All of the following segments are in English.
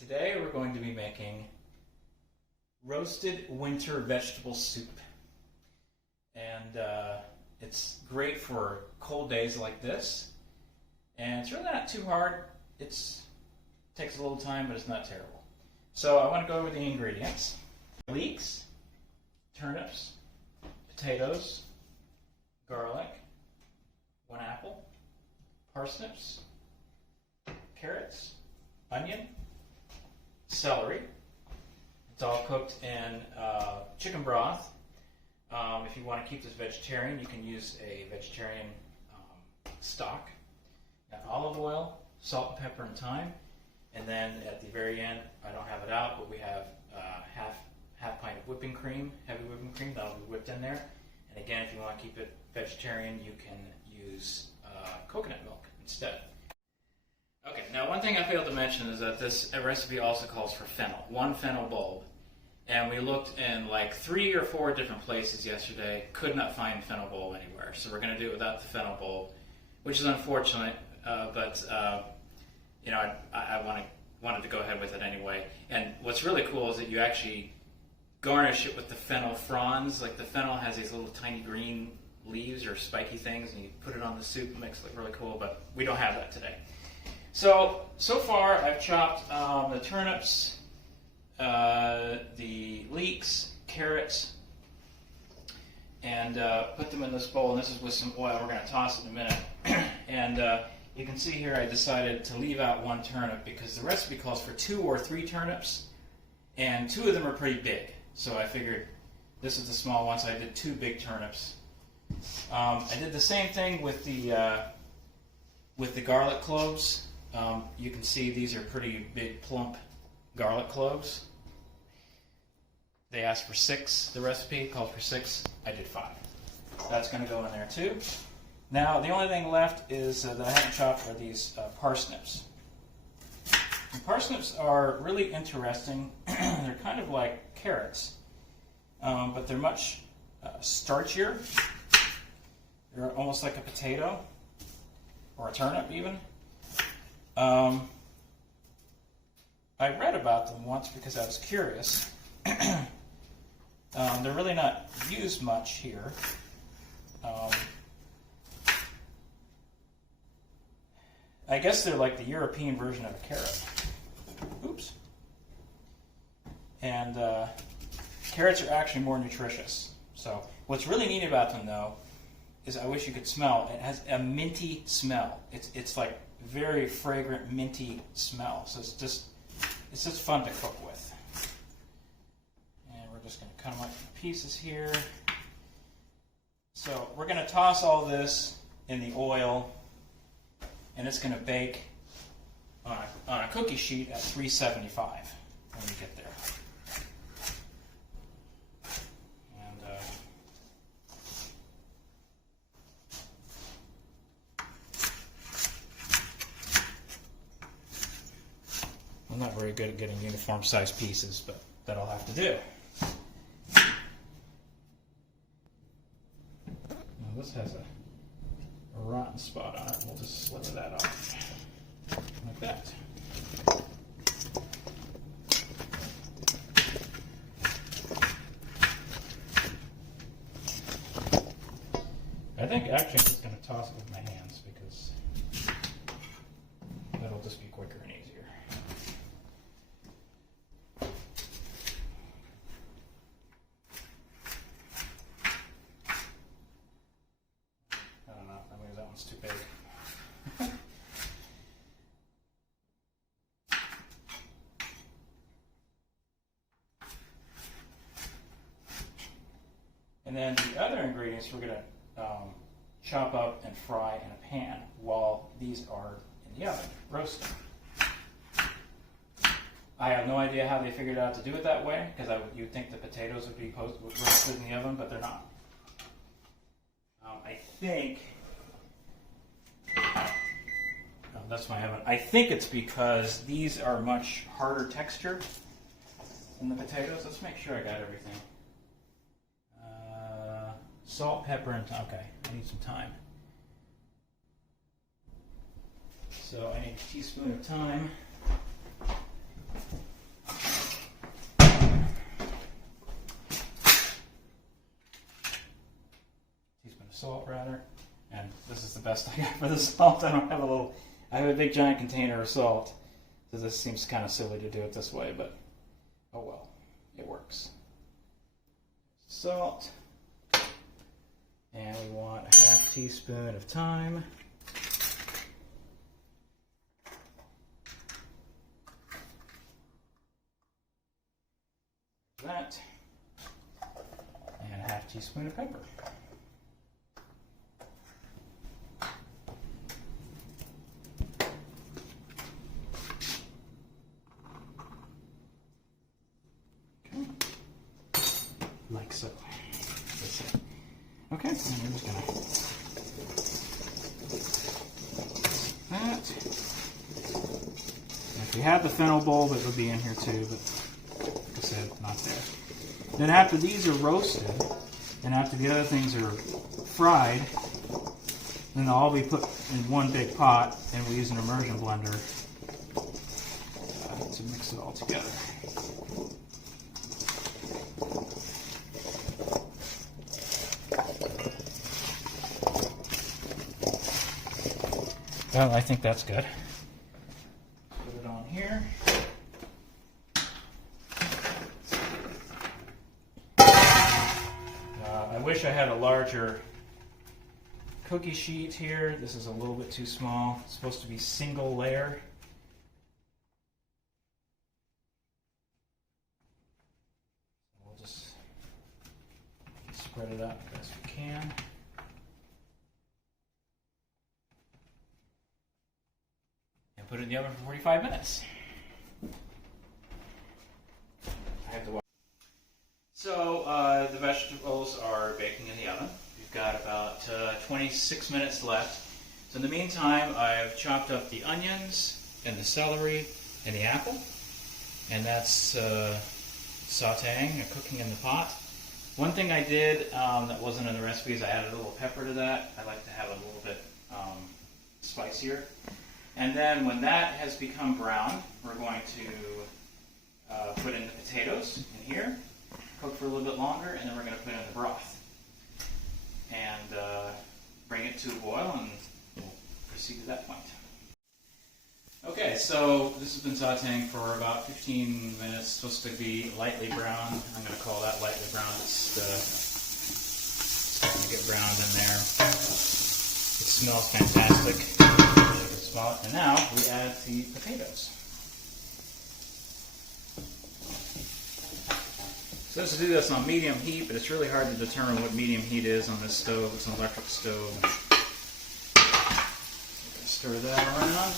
Today we're going to be making roasted winter vegetable soup. And it's great for cold days like this. And it's really not too hard. It takes a little time, but it's not terrible. So I want to go over the ingredients. Leeks, turnips, potatoes, garlic, 1 apple, parsnips, carrots, onion, celery. It's all cooked in chicken broth. If you want to keep this vegetarian, you can use a vegetarian stock. Got olive oil, salt and pepper and thyme. And then at the very end, I don't have it out, but we have half pint of whipping cream, heavy whipping cream, that'll be whipped in there. And again, if you want to keep it vegetarian, you can use coconut milk instead. Okay, now one thing I failed to mention is that this recipe also calls for fennel, 1 fennel bulb. And we looked in like 3 or 4 different places yesterday, could not find fennel bulb anywhere. So we're going to do it without the fennel bulb, which is unfortunate, but you know, I wanted to go ahead with it anyway. And what's really cool is that you actually garnish it with the fennel fronds. Like the fennel has these little tiny green leaves or spiky things, and you put it on the soup, it makes it look really cool, but we don't have that today. So far I've chopped the turnips, the leeks, carrots, and put them in this bowl. And this is with some oil. We're going to toss it in a minute. And you can see here I decided to leave out 1 turnip because the recipe calls for 2 or 3 turnips, and 2 of them are pretty big. So I figured this is the small one, so I did 2 big turnips. I did the same thing with the garlic cloves. You can see these are pretty big, plump garlic cloves. They asked for 6. The recipe called for 6. I did 5. That's going to go in there too. Now, the only thing left is that I haven't chopped are these parsnips. And parsnips are really interesting. They're kind of like carrots, but they're much starchier. They're almost like a potato or a turnip even. I read about them once because I was curious. They're really not used much here. I guess they're like the European version of a carrot. Oops. And carrots are actually more nutritious. So what's really neat about them, though, is I wish you could smell. It has a minty smell. It's like very fragrant, minty smell. So it's just fun to cook with. And we're just going to cut them up in pieces here. So we're going to toss all this in the oil, and it's going to bake on a cookie sheet at 375 when we get there. I'm not very good at getting uniform sized pieces, but that'll have to do. Now this has a rotten spot on it. We'll just sliver that off like that. I think actually I'm just going to toss it with my hands because that'll just be quicker and easier. It's too big. And then the other ingredients we're going to chop up and fry in a pan while these are in the oven roasting. I have no idea how they figured out to do it that way because you'd think the potatoes would be roasted in the oven, but they're not. I think that's my oven. I think it's because these are much harder texture than the potatoes. Let's make sure I got everything. Salt, pepper, and okay. I need some thyme. So I need a teaspoon of thyme. rather. And this is the best I got for the salt. I don't have I have a big giant container of salt. So this seems kind of silly to do it this way, but oh well, it works. Salt. And we want a half teaspoon of thyme. That. And a half teaspoon of pepper. Okay. Like so. That's it. Okay, and I'm just gonna that. And if we had the fennel bulb, it would be in here too, but like I said, not there. Then after these are roasted, and after the other things are fried, then they'll all be put in one big pot, and we use an immersion blender to mix it all together. Well, I think that's good. Put it on here. I wish I had a larger cookie sheet here. This is a little bit too small. It's supposed to be single layer. We'll just spread it out as best we can. And put it in the oven for 45 minutes. I have to watch. So the vegetables are baking in the oven. We've got about 26 minutes left. So in the meantime, I've chopped up the onions and the celery and the apple, and that's sautéing or cooking in the pot. One thing I did that wasn't in the recipe is I added a little pepper to that. I like to have it a little bit spicier. And then when that has become brown, we're going to put in the potatoes in here, cook for a little bit longer, and then we're going to put in the broth. And bring it to a boil, and we'll proceed to that point. Okay, so this has been sauteing for about 15 minutes. It's supposed to be lightly brown. I'm going to call that lightly brown. It's starting to get browned in there. It smells fantastic. And now we add the potatoes. So this is do this on medium heat, but it's really hard to determine what medium heat is on this stove. It's an electric stove. Stir that around.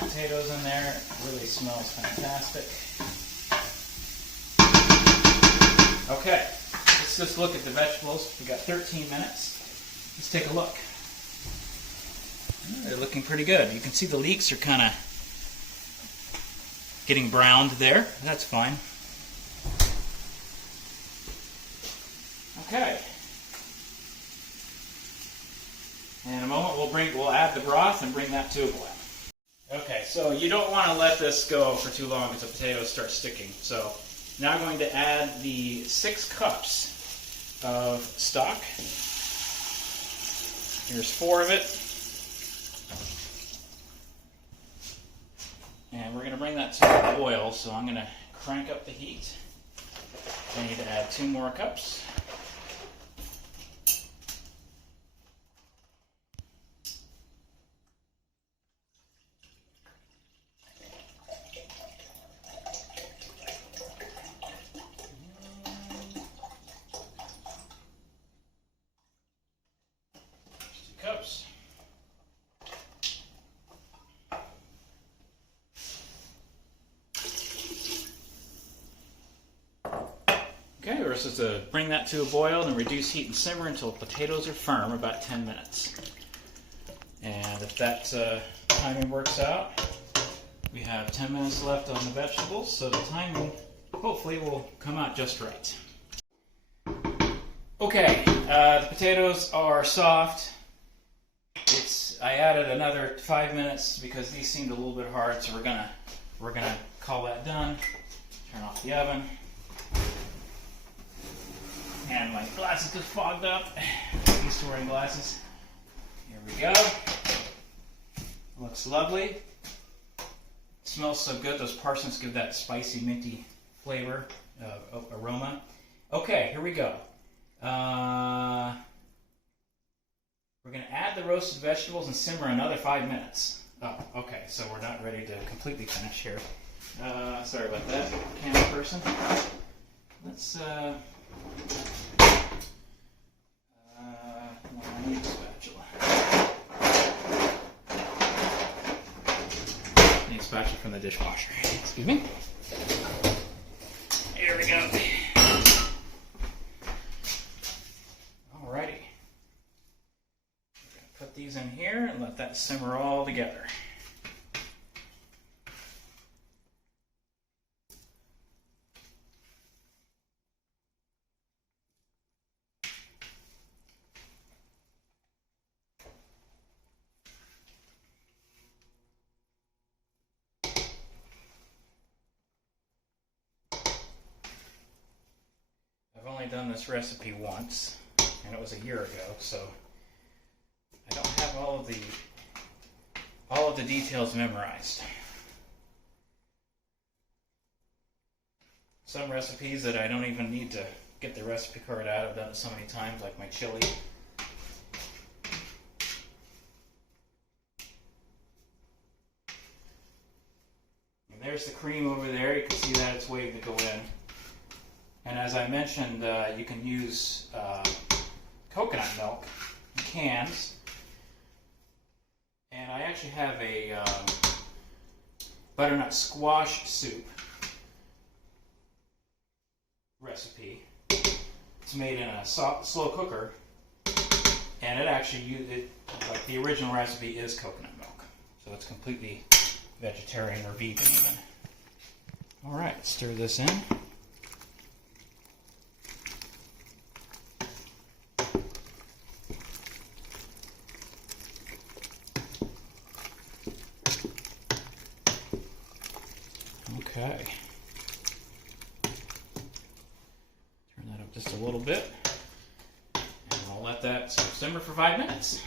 Potatoes in there. It really smells fantastic. Okay, let's just look at the vegetables. We've got 13 minutes. Let's take a look. They're looking pretty good. You can see the leeks are kind of getting browned there. That's fine. Okay. In a moment we'll add the broth and bring that to a boil. Okay, so you don't want to let this go for too long because the potatoes start sticking. So now I'm going to add the 6 cups of stock. Here's 4 of it. And we're going to bring that to a boil, so I'm going to crank up the heat. I need to add 2 more cups. Okay, we're supposed to bring that to a boil and reduce heat and simmer until potatoes are firm, about 10 minutes. And if that timing works out, we have 10 minutes left on the vegetables, so the timing hopefully will come out just right. Okay, the potatoes are soft. It's I added another 5 minutes because these seemed a little bit hard, so we're gonna call that done. Turn off the oven. And my glasses just fogged up. I'm used to wearing glasses. Here we go. Looks lovely. Smells so good. Those parsnips give that spicy, minty flavor, aroma. Okay, here we go. We're going to add the roasted vegetables and simmer another 5 minutes. Oh, okay, so we're not ready to completely finish here. Sorry about that, camera person. Let's, I need a spatula. I need a spatula from the dishwasher. Excuse me. Here we go. Alrighty. We're going to put these in here and let that simmer all together. I've only done this recipe once, and it was a year ago, so I don't have all of the details memorized. Some recipes that I don't even need to get the recipe card out, I've done it so many times, like my chili. And there's the cream over there. You can see that it's waiting to go in. And as I mentioned, you can use coconut milk in cans. And I actually have a butternut squash soup recipe. It's made in a slow cooker, and it actually like the original recipe is coconut milk, so it's completely vegetarian or vegan even. All right, stir this in. Okay. Turn that up just a little bit. And we'll let that simmer for 5 minutes.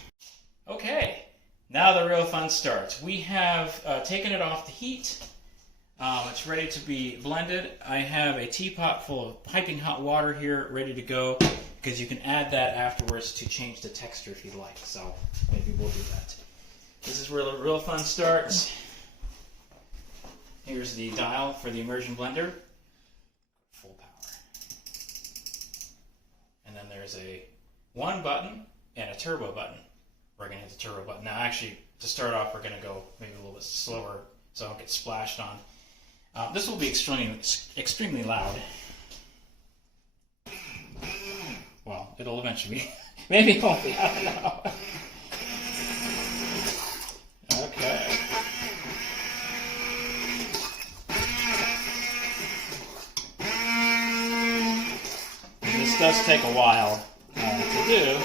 Okay, now the real fun starts. We have taken it off the heat. It's ready to be blended. I have a teapot full of piping hot water here ready to go, because you can add that afterwards to change the texture if you'd like. So maybe we'll do that. This is where the real fun starts. Here's the dial for the immersion blender, full power. And then there's a 1 button and a turbo button. We're going to hit the turbo button. Now actually, to start off, we're going to go maybe a little bit slower so I don't get splashed on. This will be extremely loud. Well, it'll eventually be. Maybe it won't be, I don't know. Okay. This does take a while to do.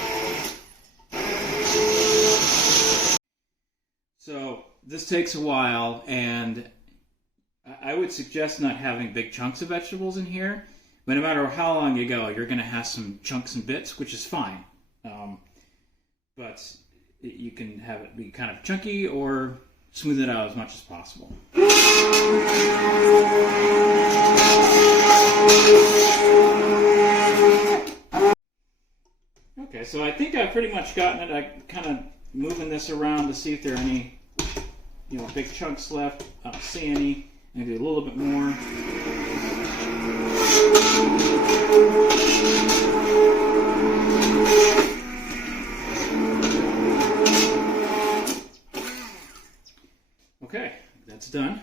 So this takes a while, and I would suggest not having big chunks of vegetables in here, but no matter how long you go, you're going to have some chunks and bits, which is fine. But you can have it be kind of chunky or smooth it out as much as possible. Okay, so I think I've pretty much gotten it. I'm kind of moving this around to see if there are any, big chunks left. I don't see any. Maybe a little bit more. Okay, that's done.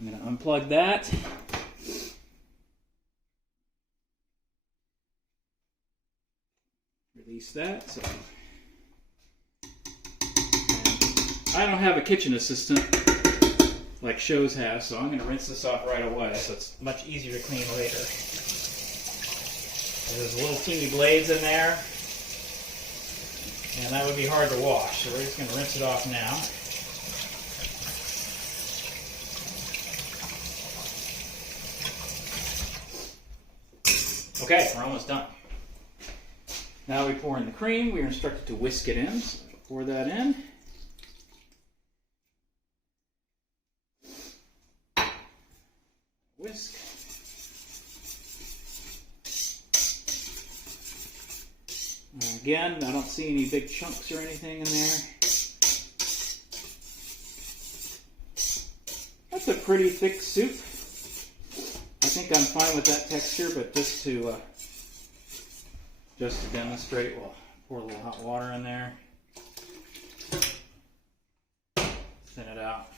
I'm going to unplug that. Release that. So I don't have a kitchen assistant like shows have, so I'm going to rinse this off right away so it's much easier to clean later. There's little teeny blades in there. And that would be hard to wash, so we're just going to rinse it off now. Okay, we're almost done. Now we pour in the cream. We are instructed to whisk it in, so pour that in. Whisk. Again, I don't see any big chunks or anything in there. That's a pretty thick soup. I think I'm fine with that texture, but just to demonstrate, we'll pour a little hot water in there. Thin it out.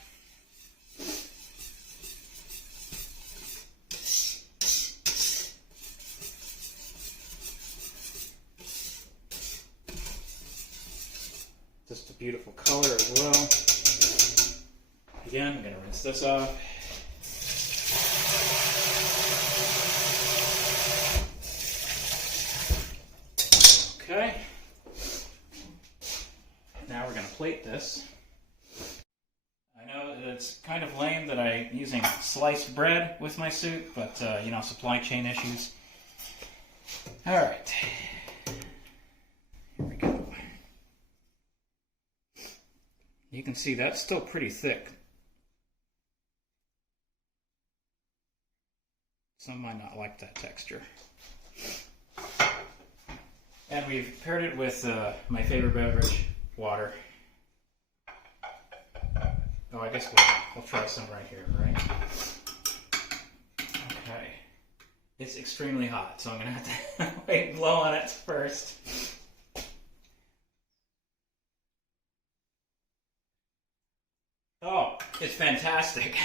Just a beautiful color as well. Again, I'm going to rinse this off. Okay. Now we're going to plate this. I know it's kind of lame that I'm using sliced bread with my soup, but you know, supply chain issues. All right. Here we go. You can see that's still pretty thick. Some might not like that texture. And we've paired it with my favorite beverage, water. Oh, I guess we'll try some right here, right? Okay. It's extremely hot, so I'm going to have to wait and blow on it first. Oh, it's fantastic.